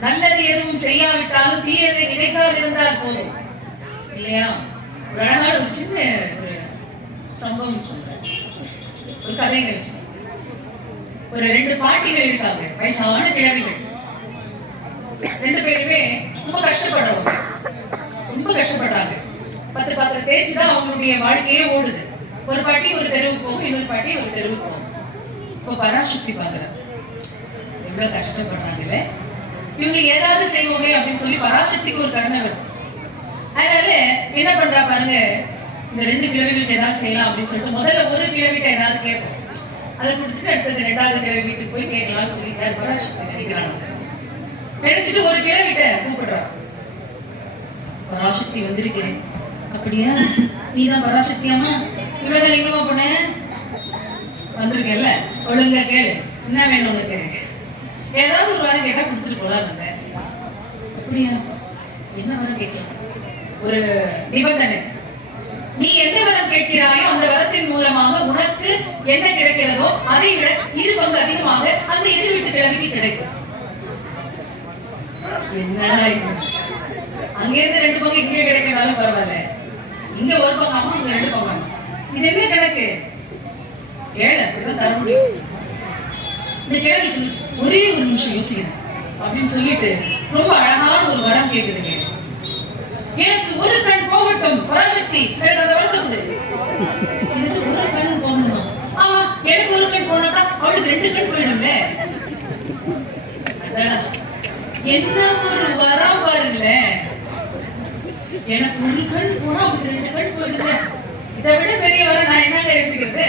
நல்லது எதுவும் செய்யாவிட்டாலும் தீயதை நினைக்காது இருந்தால் போதும். இல்லையா? ஒரு அழகான ஒரு சின்ன ஒரு சம்பவம் சொல்றேன். ஒரு கதை நிகழ்ச்சி ஒரு ரெண்டு பாட்டிகள் இருக்காங்க வயசான கிழவிகள். ரெண்டு பேருமே ரொம்ப கஷ்டப்படுறவங்க. ரொம்ப கஷ்டப்படுறாங்க. பத்து பத்து தேய்ச்சிதான் அவங்களுடைய வாழ்க்கையே ஓடுது. ஒரு பாட்டி ஒரு தெருவுக்கு போகும் இன்னொரு பாட்டி ஒரு தெருவுக்கு போகும். இப்போ பராசக்தி பாக்குறாங்க எவ்வளவு கஷ்டப்படுறாங்களே இவங்க ஏதாவது செய்வோமே அப்படின்னு சொல்லி பராசக்திக்கு ஒரு கருணை வரும். அதனால என்ன பண்றா பாருங்க இந்த ரெண்டு கிழவிகளுக்கு ஏதாவது செய்யலாம் அப்படின்னு சொல்லிட்டு முதல்ல ஒரு கிழவிட்ட ஏதாவது கேட்போம். அதை கொடுத்துட்டு அடுத்தது ரெண்டாவது கிழவி வீட்டுக்கு போய் கேட்கலாம்னு சொல்லிட்டாரு பராசக்தி நினைக்கிறாங்க. நினைச்சிட்டு ஒரு கிழவிட்ட கூப்பிடுறான் பராசக்தி வந்திருக்கிறேன். அப்படியா? நீதான் பராசக்தி அம்மா இவ்வளவு எங்கம்மா போன வந்திருக்கேன்ல. ஒழுங்கா கேளு. என்ன வேணும் உனக்கு? ஏதாவது ஒரு வாரம் கேட்டா கொடுத்துட்டு போலாம் வந்தேன் அப்படியா? என்ன வரம் கேட்கலாம்? ஒரு நிபந்தனை. நீ எந்த வரம் கேட்கிறாயோ அந்த வரத்தின் மூலமாக உனக்கு என்ன கிடைக்கிறதோ அதை விட இரு பங்கு அதிகமாக அந்த எதிர் வீட்டு கிழமைக்கு கிடைக்கும். என்னடா இது? அங்க இருந்து ரெண்டு பங்கு இங்கே கிடைக்கனாலும் பரவாயில்ல. இங்க ஒரு பங்கு அம்மா அங்க ரெண்டு பங்கு இது என்ன கணக்கு? கேள அப்படிதான் தர முடியும். இந்த கிழவி சொல்லி ஒரே ஒரு நிமிஷம் யோசிக்கிறேன். அப்படின்னு சொல்லிட்டு ரொம்ப அழகான ஒரு வரம் கேட்குதுங்க எனக்கு ஒரு கண் போகட்டும் பராசக்தி. எனக்கு அதை வருத்த கொடு எனக்கு ஒரு கண் போகணுமா? ஆமா எனக்கு ஒரு கண் போனாதான் அவளுக்கு ரெண்டு கண் போயிடும்ல. என்ன ஒரு வரம் பாருங்களேன். எனக்கு ஒரு கண் போனா அவளுக்கு ரெண்டு கண் போயிடுங்க இதை விட பெரிய வரம் நான் என்னங்க யோசிக்கிறது?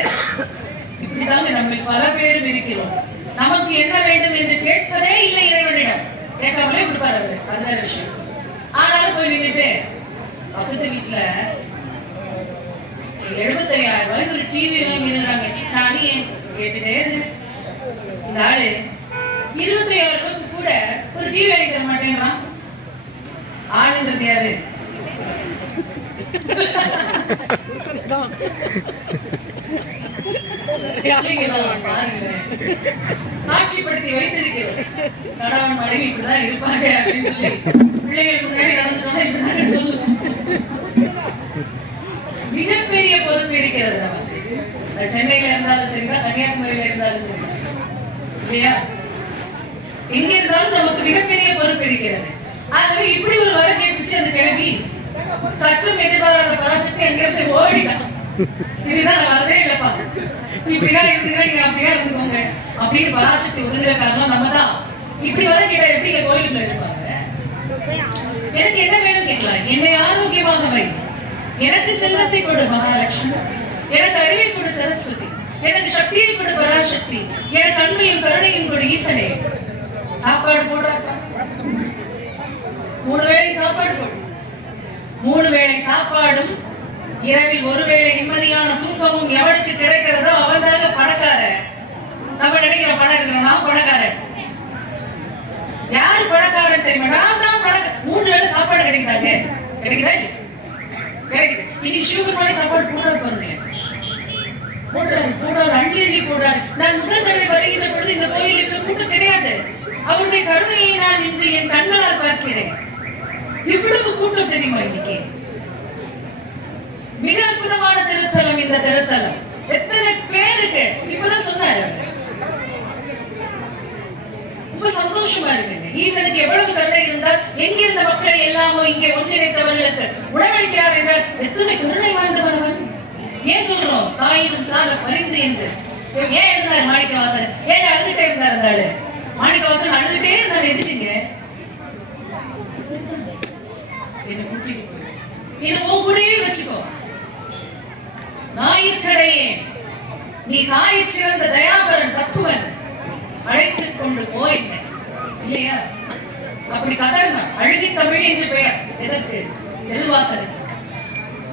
இப்படிதாங்க நம்ம பல பேரும் இருக்கிறோம். நமக்கு என்ன வேண்டும் என்று கேட்பதே இல்லை இறைவனிடம். கேட்காமலே விடுப்பார் அவரு. அது வேற விஷயம். ஆனாலும் போய் நின்னுட்டு பக்கத்து வீட்டுல எழுபத்தையாயிரம் ரூபாய்க்கு ஒரு டிவி வாங்கிடுறாங்க நானும் ஏன் கேட்டுட்டே இருந்தேன். இந்த ஆளு இருபத்தையாயிரம் ரூபாய்க்கு கூட ஒரு டிவி வாங்கி தர மாட்டேன்றான். ஆளுன்றது யாரு? காட்சிப்படுத்தி வைத்திருக்கிறோம் கணவன் மனைவி இப்படிதான் இருப்பாங்க அப்படின்னு சொல்லி பிள்ளைகள் முன்னாடி நடந்துட்டோம்னா இப்படிதாங்க சொல்லுவோம். மிகப்பெரிய பொறுப்பு இருக்கிறது நமக்கு. சென்னையில இருந்தாலும் சரிதான் கன்னியாகுமரியில இருந்தாலும் சரி. இல்லையா? எங்க இருந்தாலும் நமக்கு மிகப்பெரிய பொறுப்பு இருக்கிறது. ஆகவே இப்படி ஒரு வர கேட்டுச்சு அந்த கிழவி சற்றும் எதிர்பாராத பராசக்தி எங்க இருந்து ஓடிட்டான் இதுதான் வரதே இல்லப்பா. இப்படியா இருந்தீங்க நீங்க அப்படியா இருந்துக்கோங்க. அப்படின்னு பராசக்தி ஒதுங்குற காரணம் நம்ம தான் இப்படி வர கேட்டா எப்படி இங்க கோயிலுக்குள்ள இருப்பாங்க? எனக்கு என்ன வேணும் கேட்கலாம். என்னை ஆரோக்கியமாக வை. எனக்கு செல்வத்தை கொடு மகாலட்சுமி. எனக்கு அறிவை கொடு சரஸ்வதி. எனக்கு சக்தியை கொடு பராசக்தி. எனக்கு அன்பையும் கருணையும் கொடு ஈசனே. சாப்பாடு போடுறாப்பா மூணு வேளை சாப்பாடு போடு. மூணு வேளை சாப்பாடும் இரவில் ஒருவேளை நிம்மதியான தூக்கமும் எவனுக்கு கிடைக்கிறதோ அவன் தாங்க பணக்காரன். நம்ம நினைக்கிற பணம் இருக்கிற நான் பணக்காரன். யாரு பணக்காரன் தெரியுமா? நான் தான் பணக்க மூணு வேளை சாப்பாடு கிடைக்குதாங்க? கிடைக்குதா கிடைக்குது. இன்னைக்கு மாதிரி சாப்பாடு கூட பாருங்க போடுறாங்க போடுறாரு அள்ளி அள்ளி போடுறாரு. நான் முதல் தடவை வருகின்ற பொழுது இந்த கோயில் இவ்வளவு கூட்டம் கிடையாது. அவருடைய கருணையை நான் இன்று என் கண்ணால் பார்க்கிறேன். இவ்வளவு கூட்டம் தெரியுமா இன்னைக்கு? மிக அற்புதமான திருத்தலம் இந்த திருத்தலம். எத்தனை பேருக்கு? இப்பதான் சொன்னாரு. ரொம்ப சந்தோஷமா இருக்குங்க. ஈசனுக்கு எவ்வளவு கருணை இருந்தால் எங்கிருந்த மக்களை எல்லாமோ இங்கே ஒன்றிணைத்தவர்களுக்கு உணவளிக்கிறார் என்றால் எத்தனை கருணை வாய்ந்தவனவன் ஏன் சொல்றோம்? தாயினும் சால பரிந்து என்று. ஏன் எழுதினார் மாணிக்கவாசன்? ஏன் அழுதுட்டே இருந்தார் அந்த மாணிக்கவாசன் அழுதுட்டே இருந்தார் எதுக்குங்க? என்ன கூட்டிட்டு போய் என்ன உன் கூடயே வச்சுக்கோ. ஞாயிற்கடையே நீ தாயை சிறந்த தயாபரன் தத்துவன் அழைத்து கொண்டு போயிட்ட இல்லையா? அப்படி கதறினான். அழுகி தமிழ் என்று பெயர். எதற்கு? தெருவாசலுக்கு.